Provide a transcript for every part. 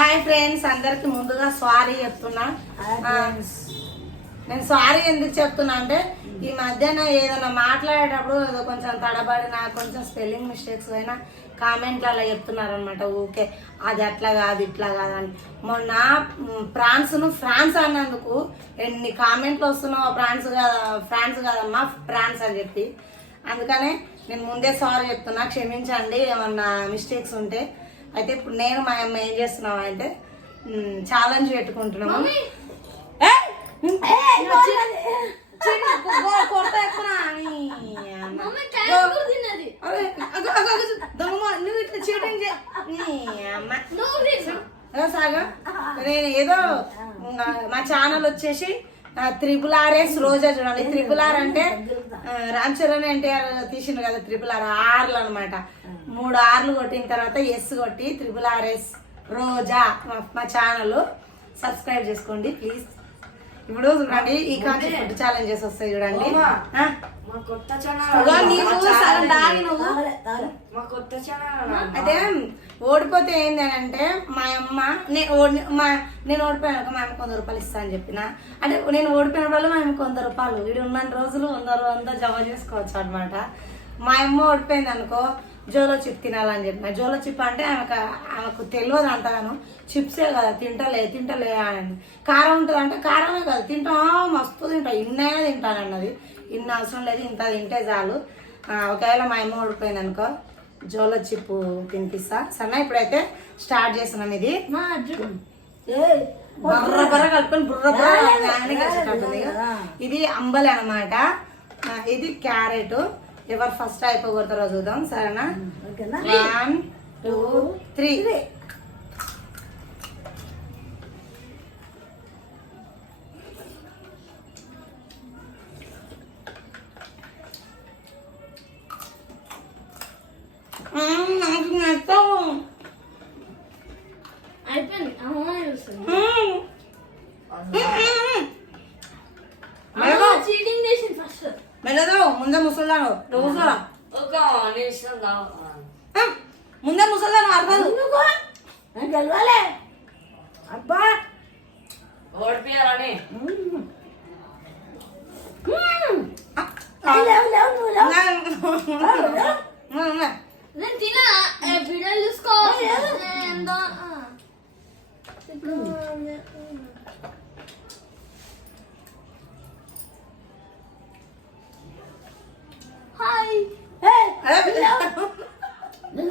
Hi friends అందరికి ముందుగా sorry చెప్తున్నా. నేను సారీ ఎందుకు చెప్తున్నా అంటే ఈ మధ్యన ఏదైనా మాట్లాడేటప్పుడు ఏదో కొంచెం తడబడినా కొంచెం స్పెల్లింగ్ మిస్టేక్స్ అయినా కామెంట్లు అలా చెప్తున్నారు అనమాట ఊకే అది అట్లా కాదు ఇట్లా కాదు అని. మొన్న ఫ్రాన్స్ను ఫ్రాన్స్ అన్నందుకు ఎన్ని కామెంట్లు వస్తున్నావు ఫ్రాన్స్ కాదా ఫ్రాన్స్ కాదమ్మా ఫ్రాన్స్ అని చెప్పి. అందుకనే నేను ముందే సారీ చెప్తున్నా క్షమించండి ఏమన్నా మిస్టేక్స్ ఉంటే. అయితే ఇప్పుడు నేను మా అమ్మ ఏం చేస్తున్నాం అంటే ఛాలెంజ్ పెట్టుకుంటున్నాము. నువ్వు ఇట్లా చీటింగ్ సాగా. నేను ఏదో మా ఛానల్ వచ్చేసి త్రిపుల్ ఆర్ఎస్ రోజా చూడండి త్రిపుల్ ఆర్ అంటే రామ్ చరణ్ ఎన్టీఆర్ తీసిండు కదా త్రిపుల్ ఆర్ ఆర్లు అనమాట. మూడు ఆర్లు కొట్టిన తర్వాత ఎస్ కొట్టి త్రిపుల్ ఆర్ఎస్ రోజా మా- ఛానల్ సబ్స్క్రైబ్ చేసుకోండి ప్లీజ్ ఇప్పుడు చూడండి ఈ కాంచి ఫుడ్ ఛాలెంజెస్ వస్తాయి చూడండి. అయితే ఓడిపోతే ఏంది అని అంటే మా అమ్మ నేను ఓడి మా నేను ఓడిపోయాక మా అమ్మకి వంద రూపాయలు ఇస్తా అని చెప్పిన. అంటే నేను ఓడిపోయిన వాళ్ళు మా అమ్మకి వంద రూపాయలు. వీడు ఉన్న రోజులు వంద వంద జమ చేసుకోవచ్చు అనమాట మా అమ్మ ఓడిపోయింది అనుకో జోలో చిప్ తినాలని చెప్పిన జోలో చిప్ అంటే ఆమెకు ఆమెకు తెలియదు అంతగాను చిప్సే కదా తింటలే తింటలే అని. కారం ఉంటుంది అంటే కారమే కదా తింటా. మస్తు తింటా. ఇన్నైనా తింటాను అన్నది ఇన్ని అవసరం లేదు ఇంత తింటే చాలు. ఒకవేళ మా అమ్మ ఓడిపోయింది అనుకో జోలో చిప్పు తినిపిస్తా. సన్న ఇప్పుడైతే స్టార్ట్ చేస్తున్నాం ఇది. బర్ర బర్ర కలుపుకొని బుర్ర బుర్ర. ఇది అంబలి అనమాట ఇది క్యారెట్. ఎవరు ఫస్ట్ అయిపోగొడతారో చూద్దాం. సరేనా? వన్ టూ త్రీ నాకు నచ్చవు. అయిపోయింది అమ్మ చూస్తుంది మ్మ్. మ్మ్. మెల్లగా చీటింగ్ చేసింది మెల్లదో ముందే ముసల్దాను. రోజు ఒక నిమిషం ముందే ముసల్దాను అర్థం. గెలవాలి. అబ్బా. ఓడిపోయారని లేవు లేవు నువ్వు లేవు నేను తినా వీడియో చూసుకో ఏందో ఆ. ఇప్పుడు హాయ్ నువ్వు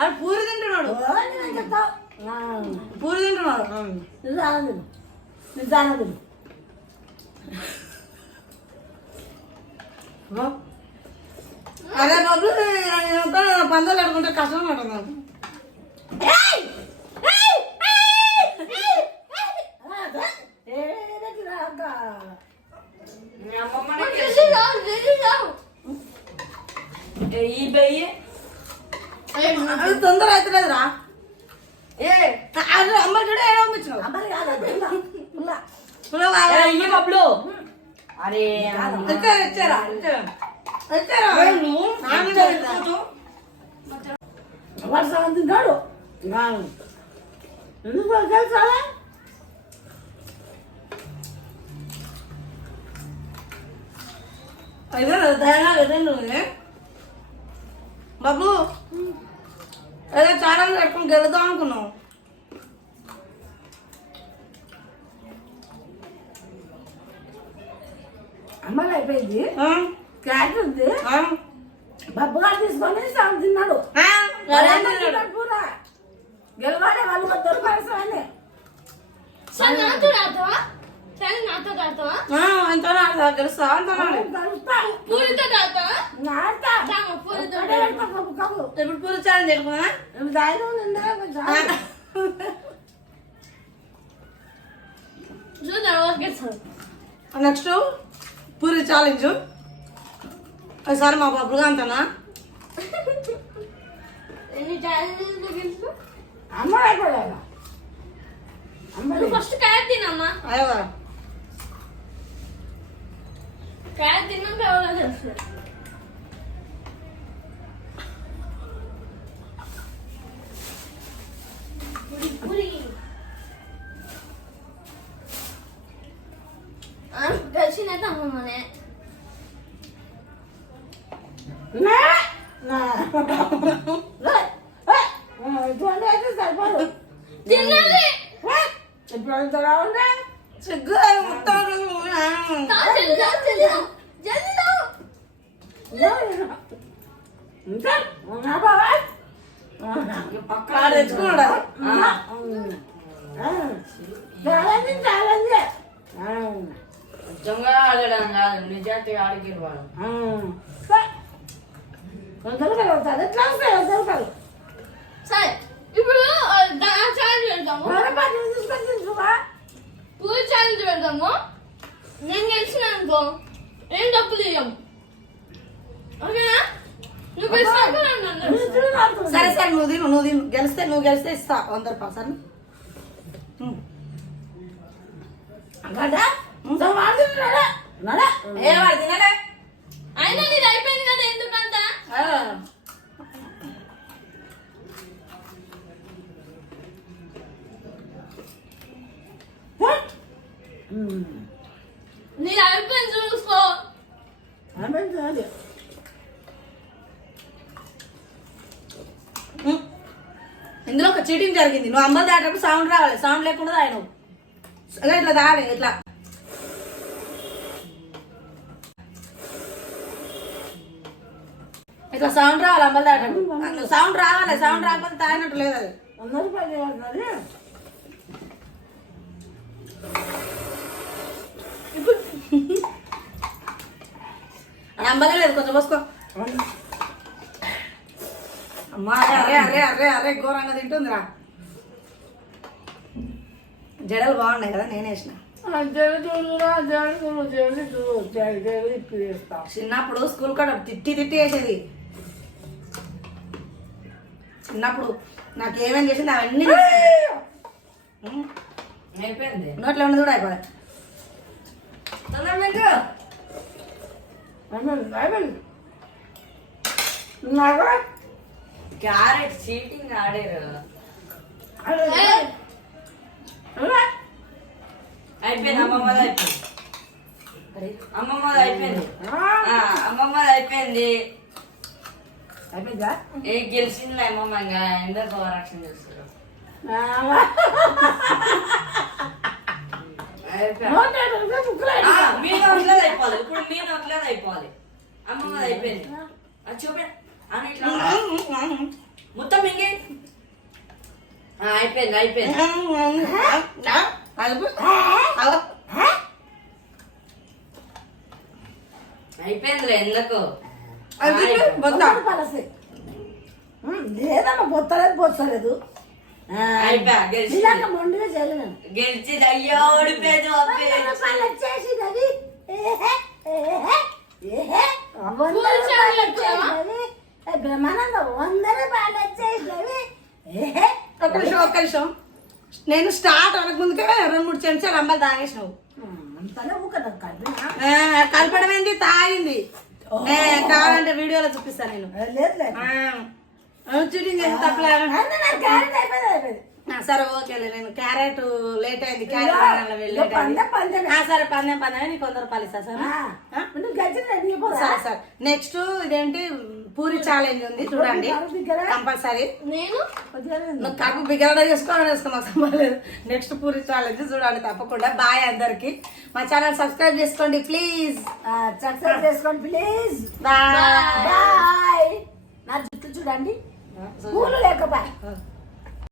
అది పూరి తింటున్నాడు. పూరి తింటున్నాడు. నిజానందుడు నిజానందుడు అదే బాబు పందాలు ఆడుకుంటే కష్టం. ఏ, ఈ బెయ్యి? అది తొందర అవుతలేదురా ఏ. అది అమ్మ చూడ ఏం పంపించినావు? అమ్మని కాదు, పుల్ల, పుల్ల. అరే మీద ఇచ్చావు. వాడు సగం తిన్నాడు. ఎందుకు తెలుసా దయగా బాబు. ఏదో చాలా పెట్టుకుని గెలుద్దాం అనుకున్నావు అమ్మలు అయిపోయింది? ఆ? క్యారెట్ ఉంది? ఆ? బబ్బుగాడు తీసుకొని సాగు తిన్నాడు. పూర గెలవాలి వాళ్ళు దొరకాల్సి అని. సరే నాతో ఆడతావా సరే నాతో ఆడతావా ఆ, అంతనే ఆడతా గెలుస్తా అంతనే కలుస్తా ఛాలెంజ్ చెప్పుకున్నా ఇప్పుడు దాని ఉందా కొంచెం చూద్దాం okay sir next puri challenge ఒకసారి మా బబ్బుగా అంతనా నువ్వు ఫస్ట్ క్యారెట్ తినమ్మా. తిన్నాక ఎవరో తెలుసు మొత్తం తా, జల్ది తా, జల్ది తా. జల్ది తా. ఇంకా నా బావా వాడు తెచ్చుకున్నాడా చాలండి చాలండి నిజంగా ఆడడం కాదు నిజాయితీగా ఆడికి వాడు దొరకదు ఎట్లా వస్తాయి దొరకదు సరే నువ్వు గెలిస్తే ఇస్తా వంద రూపాయలు సరే తినలే. అయినా నీది అయిపోయింది కదా ఎందుకంత. నీది అయిపోయింది చూసుకో. అదే. ఇందులో ఒక చీటింగ్ జరిగింది. నువ్వు అంబలు దాటప్పుడు సౌండ్ రావాలి. సౌండ్ లేకుండా అదే ఇట్లా తాగాలి ఇట్లా. ఇట్లా సౌండ్ రావాలి అంబలు దాటప్పుడు సౌండ్ రావాలి. సౌండ్ రాకపోతే తాగినట్టు లేదు అది. వంద రూపాయలు అంబలే లేదు. కొంచెం పోసుకో. అమ్మా అరే అరే అరే అరే ఘోరంగా తింటుందిరా. జడలు బాగున్నాయి కదా నేను వేసిన. చిన్నప్పుడు స్కూల్ కాడ తిట్టి తిట్టి వేసేది. చిన్నప్పుడు నాకు ఏమేమి చేసింది అవన్నీ అయిపోయింది. నోట్లో ఉన్నది కూడా అయిపోయి నాకు క్యారెట్ చీటింగ్ ఆడారు. అయిపోయింది అమ్మమ్మది అయిపోయింది. అమ్మమ్మది అయిపోయింది. అమ్మమ్మ అమ్మమ్మది అయిపోయింది. అయిపోయిందా ఏ గెలిచింది అమ్మమ్మ ఇంకా. ఎందరు పవరాక్షన్ చేస్తారు. మీ నోట్లేదు అయిపోవాలి. ఇప్పుడు మీ నోట్లేదు అయిపోవాలి. అమ్మమ్మది అయిపోయింది. అది చూపే మొత్తం ఇంకే? అయిపోయింది అయిపోయింది. అయిపోయిందిలే ఎందుకు? లేదమ్మా పొత్తలేదు పొత్తలేదు మొండిగా చేయలేను గెలిచింది అయ్యో ఓడిపోయింది బ్రహ్మానందం వంద రూపాయలు వచ్చేసినవి. ఒక్క నిమిషం ఒక్క నిమిషం. నేను స్టార్ట్ అనక ముందుకే రెండు మూడు చెంచాలు అంబలు తాగేసినావు. కలపడం ఏంటి తాగింది. ఏ, కావాలంటే వీడియోలో చూపిస్తాను నేను. ఏ, లేదు సరే ఓకేలే నేను క్యారెట్ లేట్ అయింది క్యారెట్ సరే పందెం పందెం నీకు వంద రూపాయలు ఇస్తా సరే సరే సరే. నెక్స్ట్ ఇదేంటి? పూరి ఛాలెంజ్ ఉంది చూడండి? కంపల్సరీ. నేను? కడుపు బిగరడా చేసుకోవడం వేసుకోమా సంబంధం నెక్స్ట్ పూరి ఛాలెంజ్ చూడండి తప్పకుండా. బాయ్ అందరికి. మా ఛానల్ సబ్స్క్రైబ్ చేసుకోండి ప్లీజ్ సబ్స్క్రైబ్ చేసుకోండి ప్లీజ్ బాయ్ బాయ్ నా జుట్టు చూడండి. పూలు లేకపోయి?